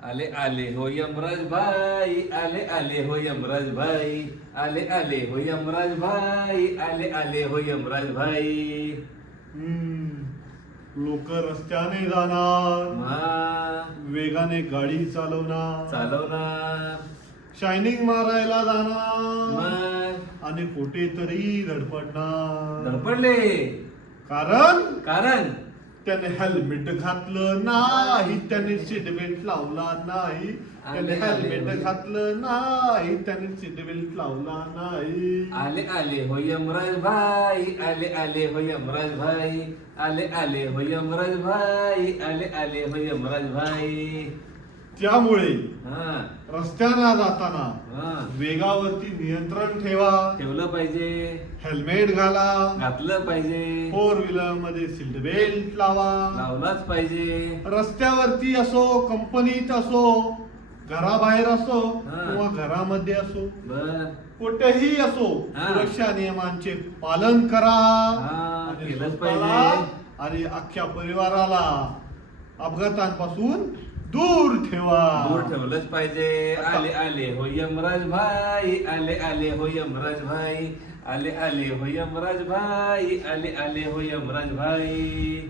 आले आले हो यमराज भाई, आले आले हो यमराज भाई, आले आले हो यमराज भाई, आले आले हो यमराज भाई. लोक रस्त्याने जाणार, मग वेगाने गाडी चालवणार, चालवणार, शायनिंग मारायला जाणार मग आणि कुठेतरी धडपडणार. धडपडले. कारण कारण त्याने हेल्मेट घातलं नाही, त्याने सीट बेल्ट लावला नाही, त्याने हेल्मेट घातलं नाही, त्याने सीट बेल्ट लावला नाही. आले आले हो यमराज भाई, आले आले हो यमराज भाई, आले आले हो यमराज भाई, आले आले हो यमराज भाई. त्यामुळे हा रस्त्याने जाताना हा वेगावरती नियंत्रण ठेवा, ठेवलं पाहिजे, हेल्मेट घाला, घातलं पाहिजे, 4 व्हीलर मध्ये सीट बेल्ट लावा. लावलाच पाहिजे. रस्त्यावरती असो, कंपनीत असो, घराबाहेर असो हा. किंवा घरामध्ये असो, बर कुठेही असो, हा. सुरक्षा नियमांचे पालन करा हा, आणि केलंच स्वतःला पाहिजे. आणि अख्ख्या परिवाराला अपघातांपासून दूर ठेवा. दूर ठेवलंच पाहिजे. आले आले हो यमराज भाई, आले आले हो यमराज भाई, आले आले हो यमराज भाई, आले आले हो यमराज भाई.